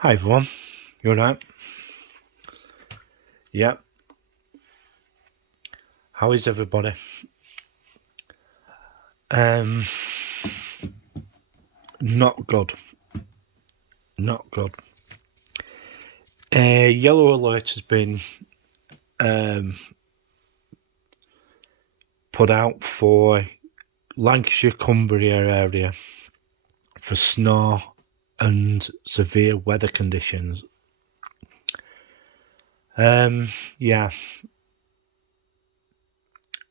Hi everyone, you alright? Yep. How is everybody? Not good. Not good. Yellow alert has been put out for Lancashire, Cumbria area for snow and severe weather conditions. Yeah,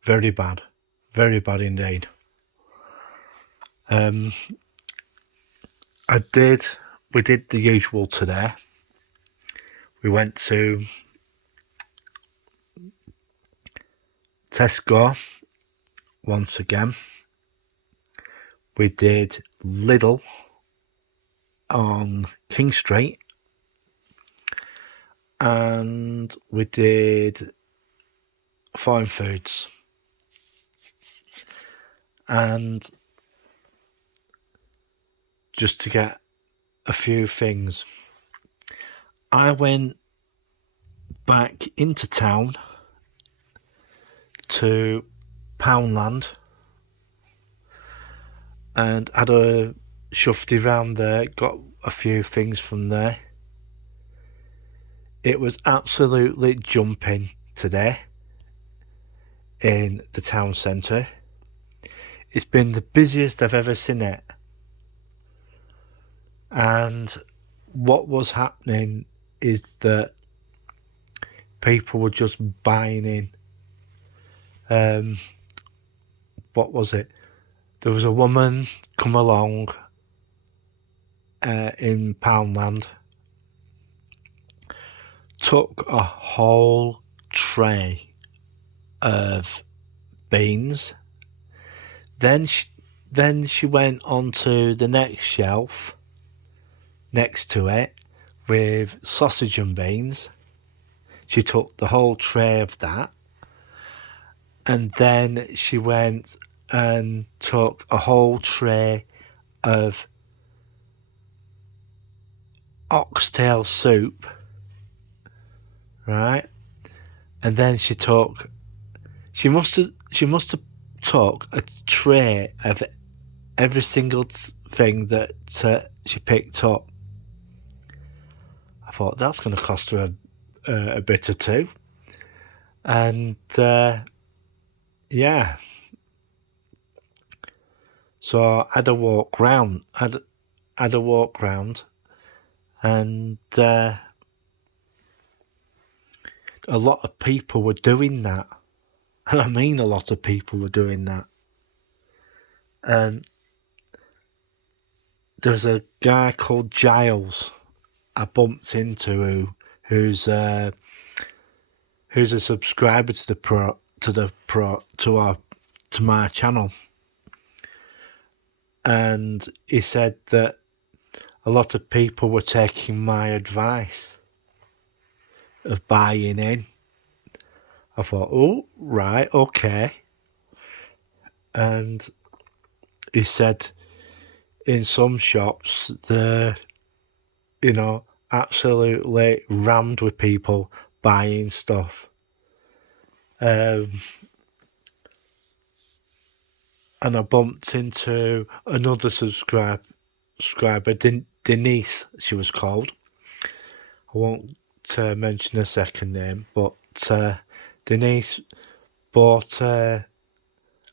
very bad indeed. We did the usual today. We went to Tesco once again. We did Lidl on King Street, and we did Fine Foods. And just to get a few things, I went back into town to Poundland and had a shufty round there, got a few things from there. It was absolutely jumping today in the town centre. It's been the busiest I've ever seen it. And what was happening is that people were just buying in. What was it? There was a woman come along in Poundland, took a whole tray of beans. Then she went onto the next shelf next to it with sausage and beans. She took the whole tray of that. And then she went and took a whole tray of oxtail soup, right? And then she must have took a tray of every single thing that she picked up. I thought that's going to cost her a bit or two, and yeah. So I had a walk round. And a lot of people were doing that. And I mean a lot of people were doing that. And there's a guy called Giles I bumped into who's a subscriber to my channel. And he said that a lot of people were taking my advice of buying in. I thought, oh, right, okay. And he said in some shops, they're, absolutely rammed with people buying stuff. And I bumped into another subscriber, Denise, she was called. I won't mention her second name, but Denise bought an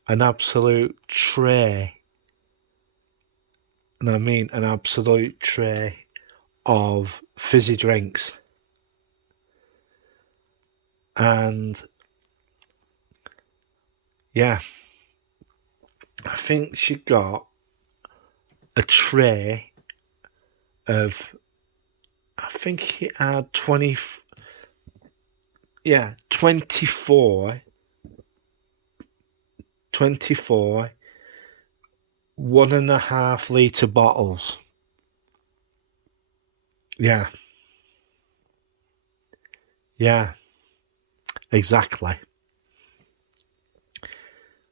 absolute tray, and I mean an absolute tray of fizzy drinks. And yeah, I think she got a tray of, I think it had 24 1.5 litre bottles. Yeah, exactly.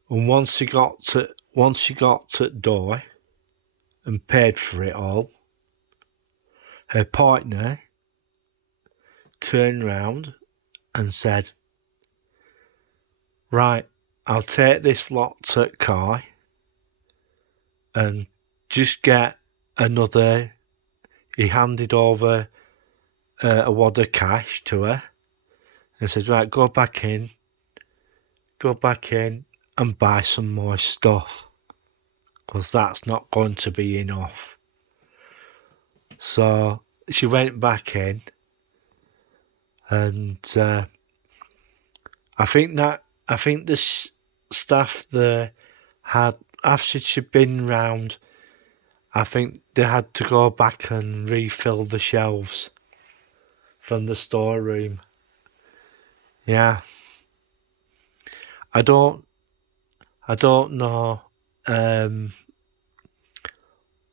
And once she got to the door and paid for it all, her partner turned round and said, "Right, I'll take this lot to Kai and just get another." He handed over a wad of cash to her and said, "Right, go back in and buy some more stuff, because that's not going to be enough." So she went back in, and I think the staff there had, after she'd been round, I think they had to go back and refill the shelves from the storeroom. Yeah. I don't know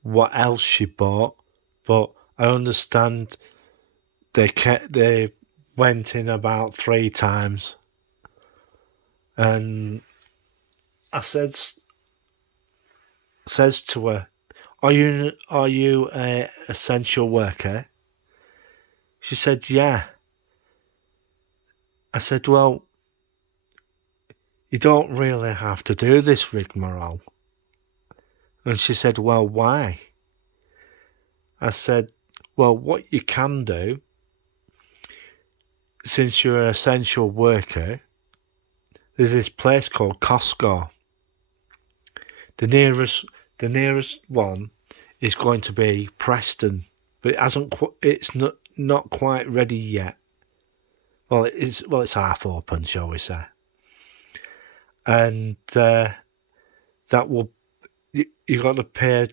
what else she bought, but I understand they went in about 3 times, and I says to her, "Are you a essential worker?" She said, "Yeah." I said, "Well, you don't really have to do this rigmarole." And she said, "Well, why?" I said, "Well, what you can do, since you're an essential worker, there's this place called Costco. The nearest one is going to be Preston, but it's not quite ready yet. Well, it's half open, shall we say? And that will you got to pay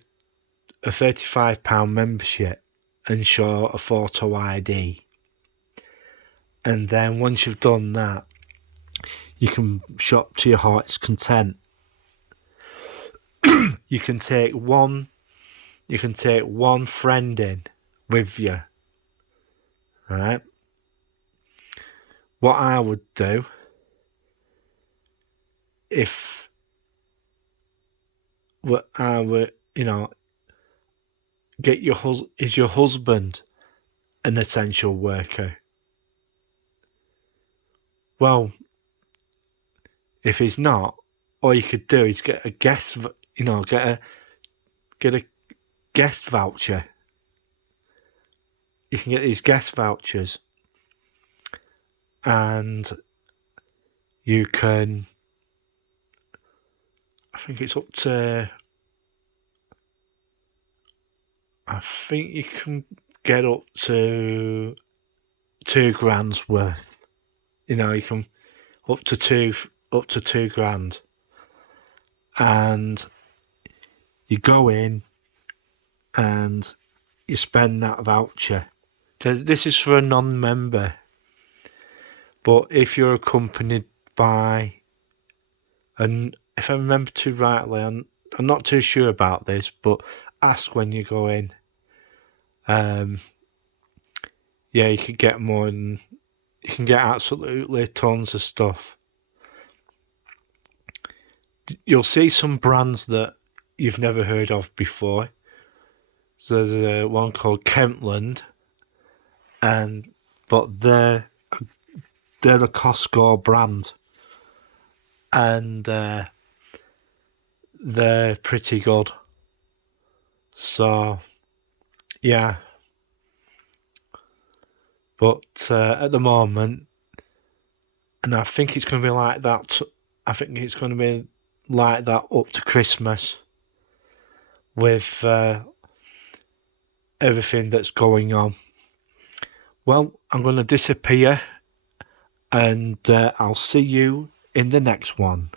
a £35 membership and show a photo ID, and then once you've done that, you can shop to your heart's content. You can take one friend in with you, right? What I would do, if what I would, get is your husband an essential worker? Well, if he's not, all you could do is get a guest, get a guest voucher. You can get these guest vouchers, and you can, I think it's up to, I think you can get up to £2,000 worth. You can up to £2,000, and you go in and you spend that voucher. This is for a non-member, but if you're accompanied by, and if I remember too rightly, I'm not too sure about this, but ask when you go in. Yeah, you can get more than, you can get absolutely tons of stuff. You'll see some brands that you've never heard of before. So there's one called Kentland, but they're a Costco brand, and they're pretty good. So yeah, but at the moment, and I think it's going to be like that. I think it's going to be like that up to Christmas, with everything that's going on. Well, I'm going to disappear, and I'll see you in the next one.